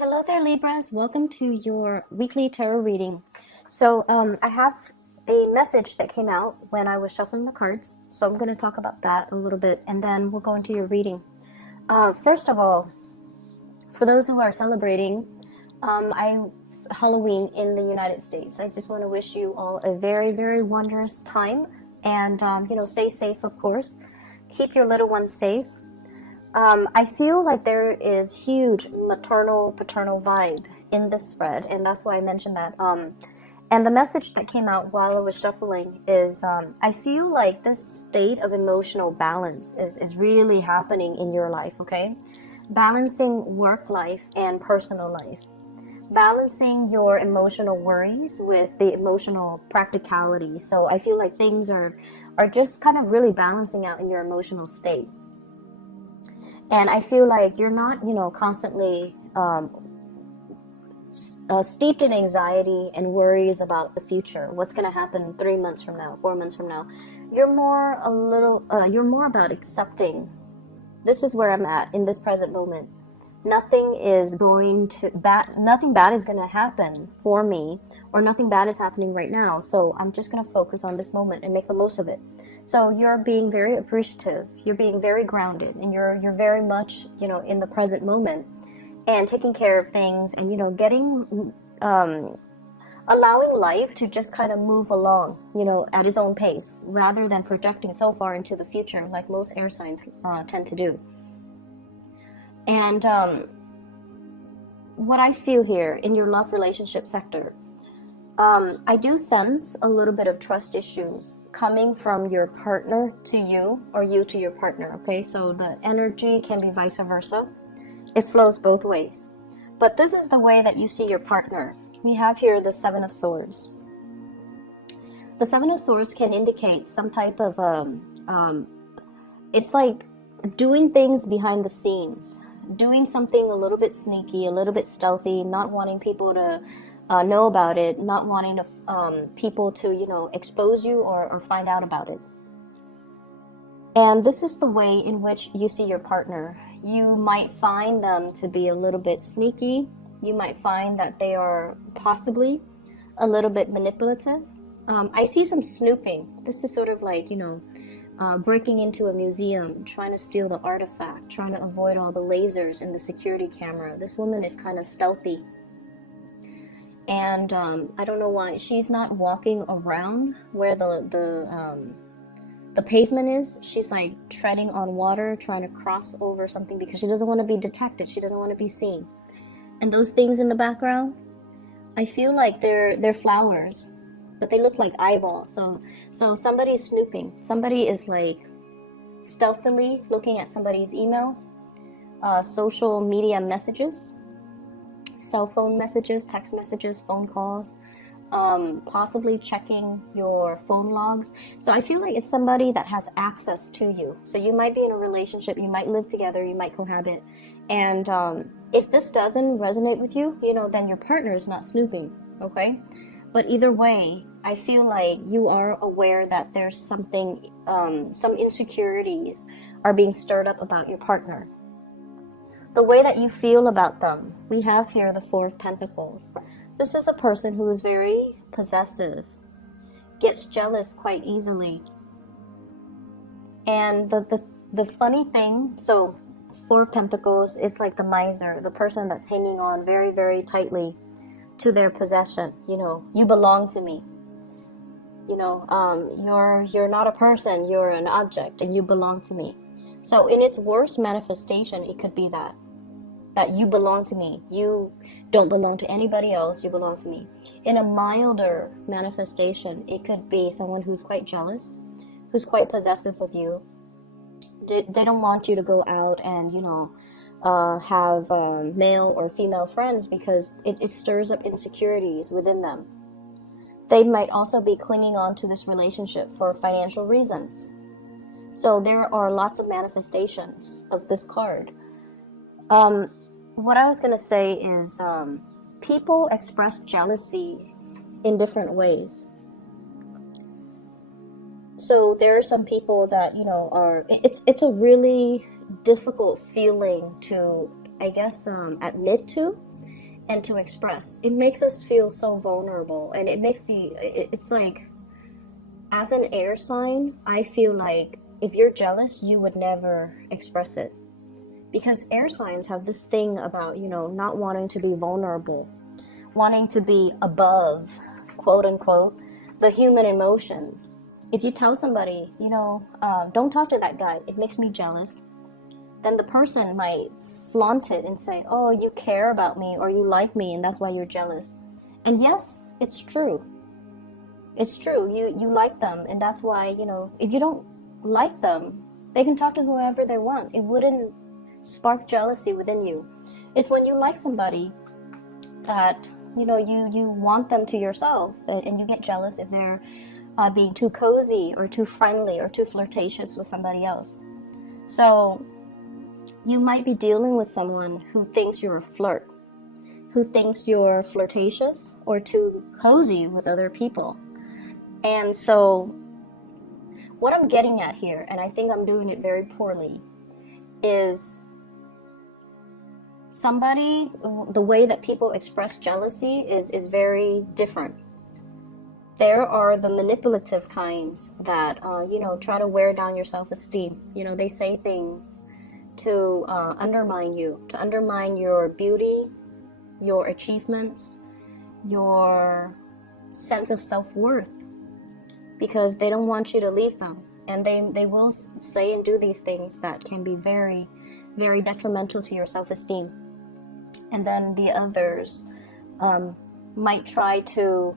Hello there, Libras. Welcome to your weekly tarot reading. I have a message that came out when I was shuffling the cards, so I'm going to talk about that a little bit, and then we'll go into your reading. First of all, for those who are celebrating Halloween in the United States, I just want to wish you all a very, very wondrous time, and stay safe, of course. Keep your little ones safe. I feel like there is huge maternal paternal vibe in this spread, and that's why I mentioned that. And the message that came out while I was shuffling is I feel like this state of emotional balance is really happening in your life, okay? Balancing work life and personal life. Balancing your emotional worries with the emotional practicality. So I feel like things are just kind of really balancing out in your emotional state. And I feel like you're not, constantly steeped in anxiety and worries about the future. What's going to happen 3 months from now, 4 months from now? You're more about accepting. This is where I'm at in this present moment. Nothing bad is going to happen for me, or nothing bad is happening right now. So I'm just going to focus on this moment and make the most of it. So you're being very appreciative, you're being very grounded, and you're very much, in the present moment and taking care of things, and getting allowing life to just kind of move along, at its own pace, rather than projecting so far into the future like most air signs tend to do. And what I feel here in your love relationship sector, I do sense a little bit of trust issues coming from your partner to you, or you to your partner, okay? So the energy can be vice versa. It flows both ways. But this is the way that you see your partner. We have here the Seven of Swords. The Seven of Swords can indicate some type of, it's like doing things behind the scenes, doing something a little bit sneaky, a little bit stealthy, not wanting people to know about it, not wanting to, people to, expose you or find out about it. And this is the way in which you see your partner. You might find them to be a little bit sneaky. You might find that they are possibly a little bit manipulative. I see some snooping. This is sort of like, breaking into a museum, trying to steal the artifact, trying to avoid all the lasers in the security camera. This woman is kind of stealthy. And I don't know why she's not walking around where the pavement is. She's like treading on water, trying to cross over something because she doesn't want to be detected. She doesn't want to be seen. And those things in the background, I feel like they're flowers, but they look like eyeballs. So somebody's snooping. Somebody is like stealthily looking at somebody's emails, social media messages, cell phone messages, text messages, phone calls, possibly checking your phone logs. So I feel like it's somebody that has access to you. So you might be in a relationship, you might live together, you might cohabit. And if this doesn't resonate with you, then your partner is not snooping, okay? But either way, I feel like you are aware that there's something, some insecurities are being stirred up about your partner. The way that you feel about them, we have here the Four of Pentacles. This is a person who is very possessive, gets jealous quite easily. And the funny thing, so Four of Pentacles, it's like the miser, the person that's hanging on very, very tightly to their possession. You belong to me. You're not a person, you're an object, and you belong to me. So in its worst manifestation, it could be that you belong to me. You don't belong to anybody else, you belong to me. In a milder manifestation, it could be someone who's quite jealous, who's quite possessive of you. They don't want you to go out and, have male or female friends because it stirs up insecurities within them. They might also be clinging on to this relationship for financial reasons. So there are lots of manifestations of this card. What I was going to say is people express jealousy in different ways. So there are some people that, it's a really difficult feeling to, I guess, admit to. and to express. It makes us feel so vulnerable, and it makes it's like, as an air sign, I feel like if you're jealous, you would never express it. Because air signs have this thing about, not wanting to be vulnerable, wanting to be above, quote unquote, the human emotions. If you tell somebody, don't talk to that guy, it makes me jealous, then the person might flaunt it and say, oh, you care about me, or you like me, and that's why you're jealous. And yes, it's true. It's true. You like them, and that's why, if you don't like them, they can talk to whoever they want. It wouldn't spark jealousy within you. It's when you like somebody that, you want them to yourself, and you get jealous if they're being too cozy or too friendly or too flirtatious with somebody else. So you might be dealing with someone who thinks you're a flirt, who thinks you're flirtatious or too cozy with other people. And so what I'm getting at here, and I think I'm doing it very poorly, is the way that people express jealousy is very different. There are the manipulative kinds that, try to wear down your self-esteem. They say things to undermine you, to undermine your beauty, your achievements, your sense of self-worth, because they don't want you to leave them. And they will say and do these things that can be very, very detrimental to your self-esteem. And then the others might try to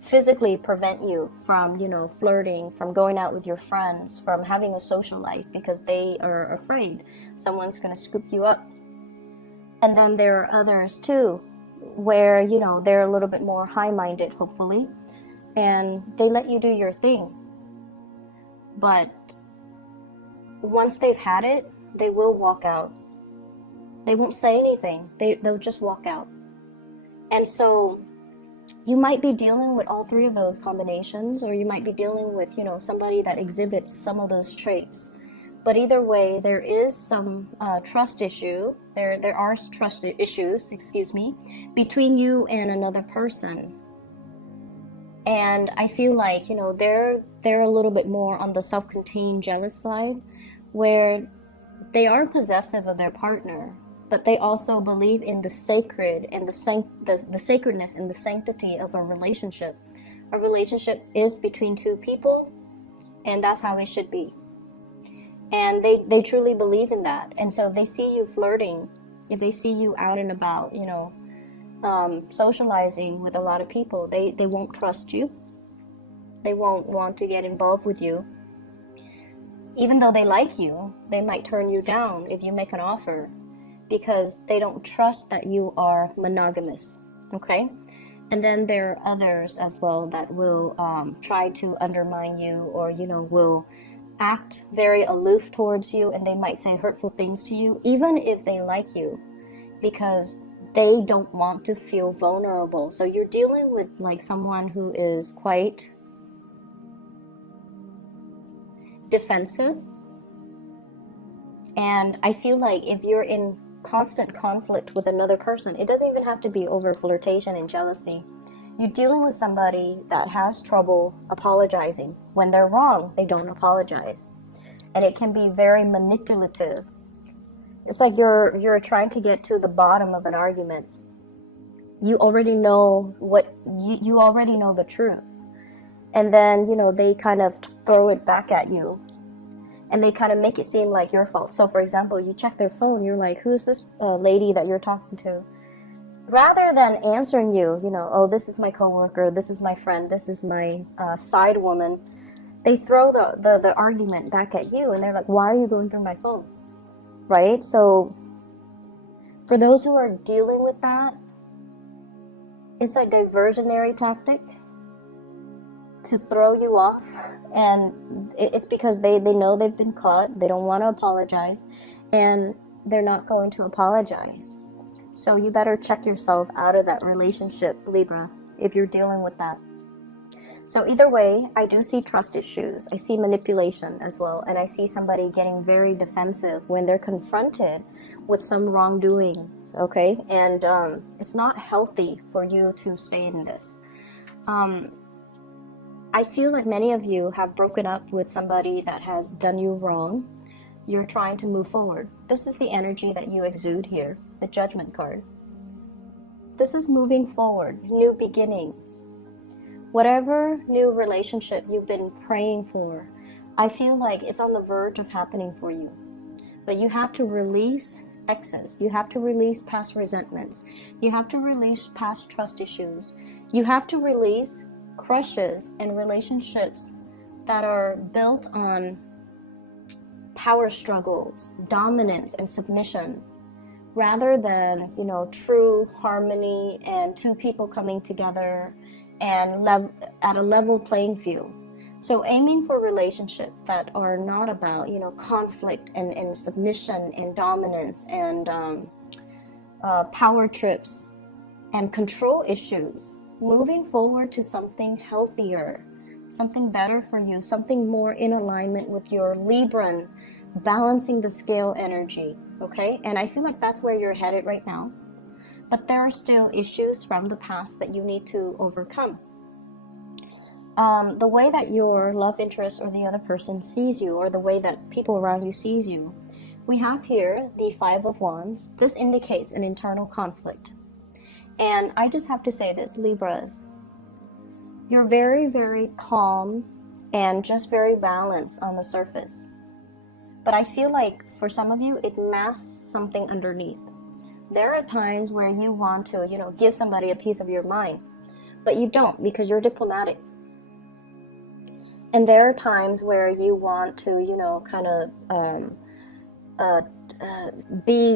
physically prevent you from, flirting, from going out with your friends, from having a social life, because they are afraid someone's going to scoop you up. And then there are others too, where, they're a little bit more high-minded, hopefully, and they let you do your thing. But once they've had it, they will walk out. They won't say anything. They'll just walk out. And so you might be dealing with all three of those combinations, or you might be dealing with, somebody that exhibits some of those traits. But either way, there is some trust issue. There are trust issues, between you and another person. And I feel like, they're a little bit more on the self-contained jealous side, where they are possessive of their partner, but they also believe in the sacred and the sacredness and the sanctity of a relationship. A relationship is between two people, and that's how it should be. And they truly believe in that. And so they see you flirting, if they see you out and about, socializing with a lot of people, they won't trust you. They won't want to get involved with you. Even though they like you, they might turn you down if you make an offer, because they don't trust that you are monogamous. Okay? And then there are others as well that will try to undermine you, or will act very aloof towards you, and they might say hurtful things to you, even if they like you, because they don't want to feel vulnerable. So you're dealing with like someone who is quite defensive. And I feel like if you're in constant conflict with another person, it doesn't even have to be over flirtation and jealousy. You're dealing with somebody that has trouble apologizing. When they're wrong, they don't apologize. And it can be very manipulative. It's like you're trying to get to the bottom of an argument. You already know you already know the truth. And then, they kind of throw it back at you. And they kind of make it seem like your fault. So, for example, you check their phone, you're like, who's this lady that you're talking to? Rather than answering you, oh, this is my coworker, this is my friend, this is my side woman, they throw the argument back at you, and they're like, why are you going through my phone? Right? So, for those who are dealing with that, it's a diversionary tactic to throw you off, and it's because they know they've been caught, they don't want to apologize, and they're not going to apologize. So you better check yourself out of that relationship, Libra, if you're dealing with that. So either way, I do see trust issues. I see manipulation as well. And I see somebody getting very defensive when they're confronted with some wrongdoing. Okay? And it's not healthy for you to stay in this. I feel like many of you have broken up with somebody that has done you wrong. You're trying to move forward. This is the energy that you exude here, the Judgment card. This is moving forward, new beginnings. Whatever new relationship you've been praying for, I feel like it's on the verge of happening for you. But you have to release exes. You have to release past resentments. You have to release past trust issues. You have to release crushes and relationships that are built on power struggles, dominance and submission, rather than, true harmony and two people coming together and at a level playing field. So aiming for relationships that are not about, conflict and submission and dominance and power trips and control issues. Moving forward to something healthier, something better for you, something more in alignment with your Libran, balancing the scale energy, okay? And I feel like that's where you're headed right now. But there are still issues from the past that you need to overcome. The way that your love interest or the other person sees you, or the way that people around you sees you, we have here the Five of Wands. This indicates an internal conflict. And I just have to say this, Libras, you're very, very calm and just very balanced on the surface. But I feel like for some of you, it masks something underneath. There are times where you want to, give somebody a piece of your mind, but you don't because you're diplomatic. And there are times where you want to,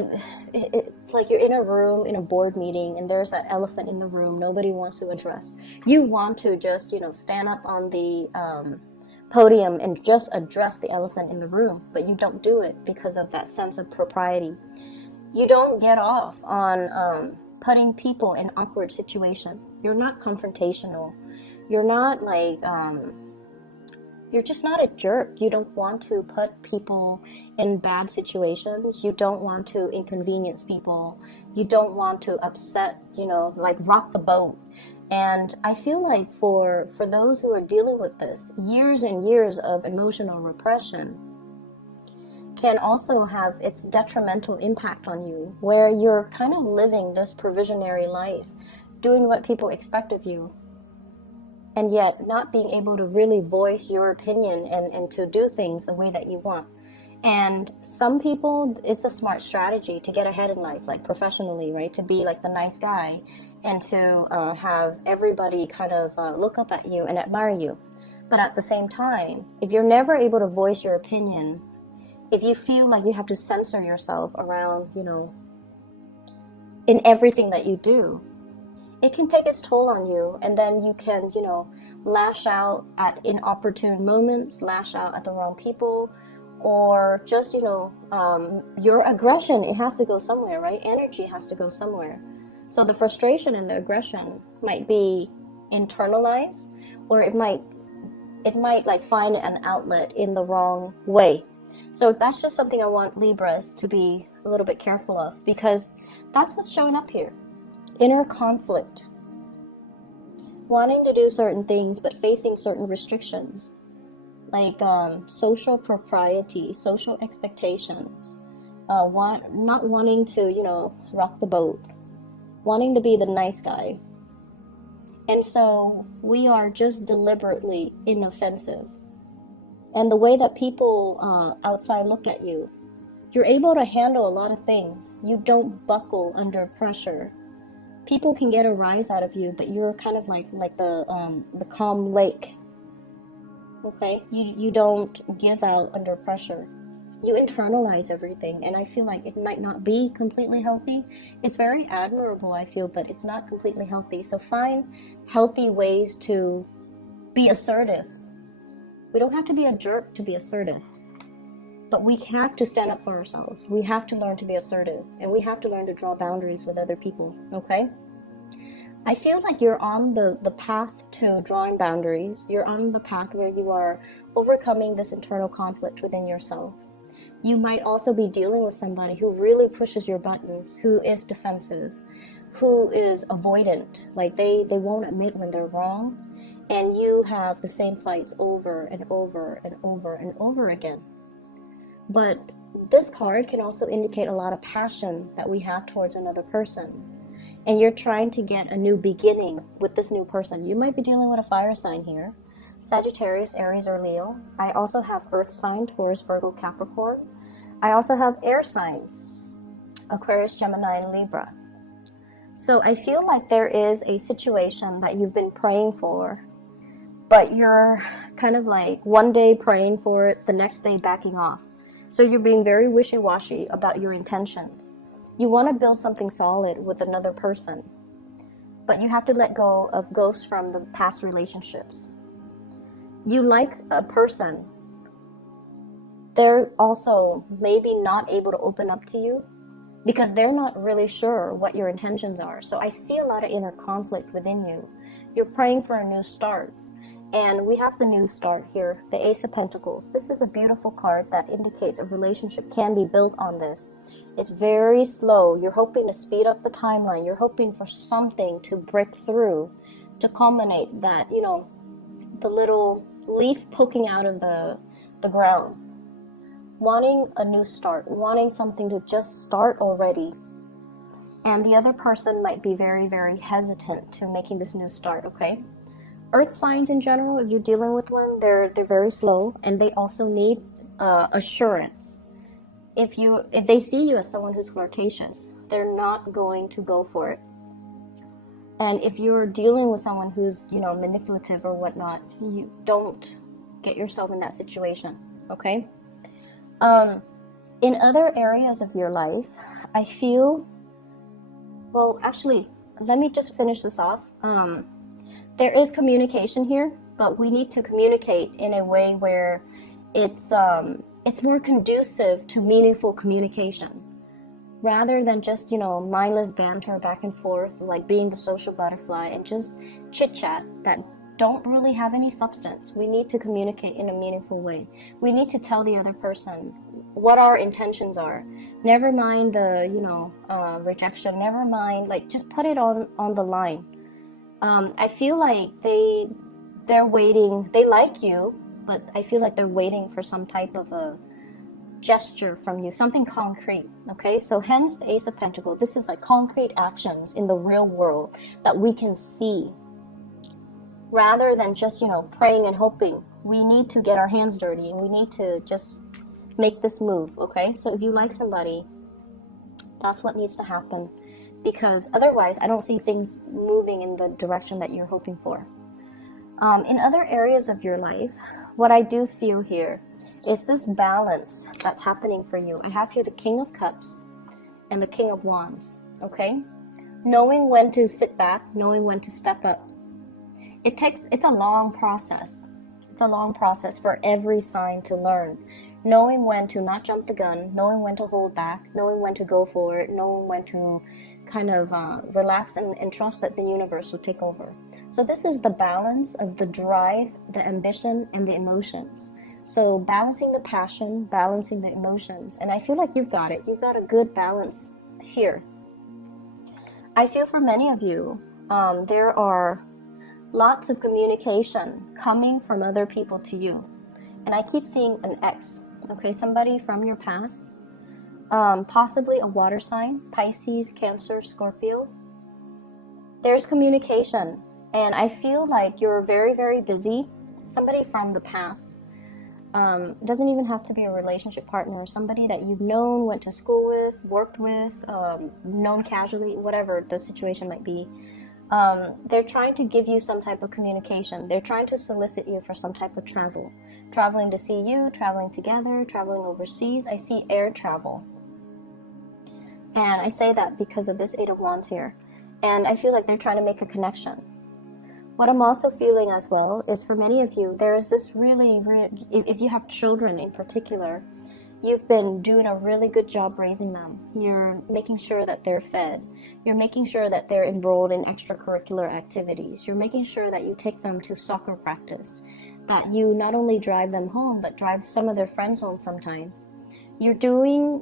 it's like you're in a room, in a board meeting, and there's that elephant in the room nobody wants to address. You want to just, stand up on the podium and just address the elephant in the room, but you don't do it because of that sense of propriety. You don't get off on putting people in awkward situations. You're not confrontational. You're not like, you're just not a jerk. You don't want to put people in bad situations. You don't want to inconvenience people. You don't want to upset, rock the boat. And I feel like for those who are dealing with this, years and years of emotional repression can also have its detrimental impact on you, where you're kind of living this provisionary life, doing what people expect of you, and yet not being able to really voice your opinion and to do things the way that you want. And some people, it's a smart strategy to get ahead in life, like professionally, right? To be like the nice guy and to have everybody kind of look up at you and admire you. But at the same time, if you're never able to voice your opinion, if you feel like you have to censor yourself around, in everything that you do, it can take its toll on you, and then you can, lash out at inopportune moments, lash out at the wrong people, or just, your aggression, it has to go somewhere, right? Energy has to go somewhere. So the frustration and the aggression might be internalized, or it might like find an outlet in the wrong way. So that's just something I want Libras to be a little bit careful of, because that's what's showing up here. Inner conflict, wanting to do certain things but facing certain restrictions, like social propriety, social expectations, not wanting to, rock the boat, wanting to be the nice guy. And so we are just deliberately inoffensive. And the way that people outside look at you, you're able to handle a lot of things. You don't buckle under pressure. People can get a rise out of you, but you're kind of like the calm lake. Okay, you don't give out under pressure. You internalize everything, and I feel like it might not be completely healthy. It's very admirable, I feel, but it's not completely healthy. So find healthy ways to be assertive. We don't have to be a jerk to be assertive, but we have to stand up for ourselves. We have to learn to be assertive, and we have to learn to draw boundaries with other people, okay? I feel like you're on the path to drawing boundaries. You're on the path where you are overcoming this internal conflict within yourself. You might also be dealing with somebody who really pushes your buttons, who is defensive, who is avoidant. Like they won't admit when they're wrong. And you have the same fights over and over and over and over again. But this card can also indicate a lot of passion that we have towards another person. And you're trying to get a new beginning with this new person. You might be dealing with a fire sign here. Sagittarius, Aries, or Leo. I also have earth sign, Taurus, Virgo, Capricorn. I also have air signs, Aquarius, Gemini, and Libra. So I feel like there is a situation that you've been praying for, but you're kind of like one day praying for it, the next day backing off. So you're being very wishy-washy about your intentions. You want to build something solid with another person, but you have to let go of ghosts from the past relationships. You like a person. They're also maybe not able to open up to you because they're not really sure what your intentions are. So I see a lot of inner conflict within you. You're praying for a new start. And we have the new start here, the Ace of Pentacles. This is a beautiful card that indicates a relationship can be built on this. It's very slow. You're hoping to speed up the timeline. You're hoping for something to break through, to culminate that, you know, the little leaf poking out of the ground. Wanting a new start, wanting something to just start already. And the other person might be very, very hesitant to making this new start, okay? Earth signs in general, if you're dealing with one, they're very slow, and they also need assurance. If they see you as someone who's flirtatious, they're not going to go for it. And if you're dealing with someone who's, you know, manipulative or whatnot, you don't get yourself in that situation, okay? In other areas of your life, I feel, well, actually, let me just finish this off. There is communication here, but we need to communicate in a way where it's more conducive to meaningful communication, rather than just, you know, mindless banter back and forth, like being the social butterfly and just chit chat that don't really have any substance. We need to communicate in a meaningful way. We need to tell the other person what our intentions are. Never mind the, you know, rejection. Never mind, like, just put it on the line. I feel like they're waiting. They like you, but I feel like they're waiting for some type of a gesture from you, something concrete. Okay, so hence the Ace of Pentacles. This is like concrete actions in the real world that we can see, rather than just, you know, praying and hoping. We need to get our hands dirty, and we need to just make this move. Okay, so if you like somebody, that's what needs to happen. Because otherwise, I don't see things moving in the direction that you're hoping for. In other areas of your life, what I do feel here is this balance that's happening for you. I have here the King of Cups and the King of Wands, okay? Knowing when to sit back, knowing when to step up. It's a long process. It's a long process for every sign to learn. Knowing when to not jump the gun, knowing when to hold back, knowing when to go for it, knowing when to kind of relax and trust that the universe will take over. So this is the balance of the drive, the ambition, and the emotions. So balancing the passion, balancing the emotions. And I feel like you've got it. You've got a good balance here. I feel for many of you, there are lots of communication coming from other people to you. And I keep seeing an ex, okay, somebody from your past. Possibly a water sign, Pisces, Cancer, Scorpio. There's communication, and I feel like you're very, very busy. Somebody from the past. Doesn't even have to be a relationship partner. Somebody that you've known, went to school with, worked with, known casually, whatever the situation might be. They're trying to give you some type of communication. They're trying to solicit you for some type of travel. Traveling to see you, traveling together, traveling overseas. I see air travel. And I say that because of this Eight of Wands here. And I feel like they're trying to make a connection. What I'm also feeling as well is for many of you, there is this really, if you have children in particular, You've been doing a really good job raising them. You're making sure that they're fed. You're making sure that they're enrolled in extracurricular activities. You're making sure that you take them to soccer practice, that you not only drive them home, but drive some of their friends home sometimes. You're doing,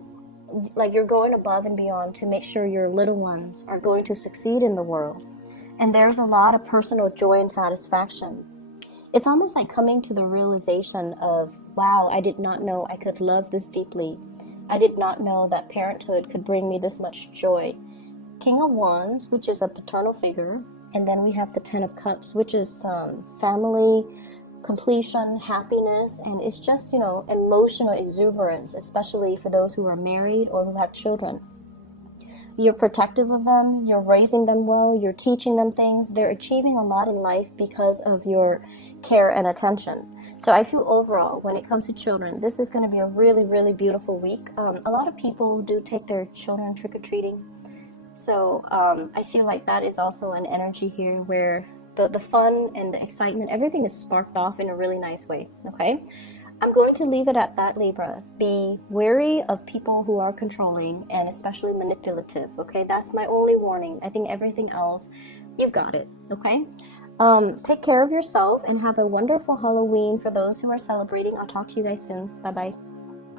like, you're going above and beyond to make sure your little ones are going to succeed in the world. And there's a lot of personal joy and satisfaction. It's almost like coming to the realization of, wow, I did not know I could love this deeply. I did not know that parenthood could bring me this much joy. King of Wands, which is a paternal figure, and then we have the Ten of Cups, which is family, completion, happiness, and it's just, emotional exuberance, especially for those who are married or who have children. You're protective of them, you're raising them well, you're teaching them things. They're achieving a lot in life because of your care and attention. So I feel overall, when it comes to children, this is going to be a really, really beautiful week. A lot of people do take their children trick-or-treating. So I feel like that is also an energy here where the fun and the excitement, everything is sparked off in a really nice way, okay? I'm going to leave it at that, Libras. Be wary of people who are controlling and especially manipulative, okay? That's my only warning. I think everything else, you've got it, okay? Take care of yourself and have a wonderful Halloween for those who are celebrating. I'll talk to you guys soon. Bye-bye.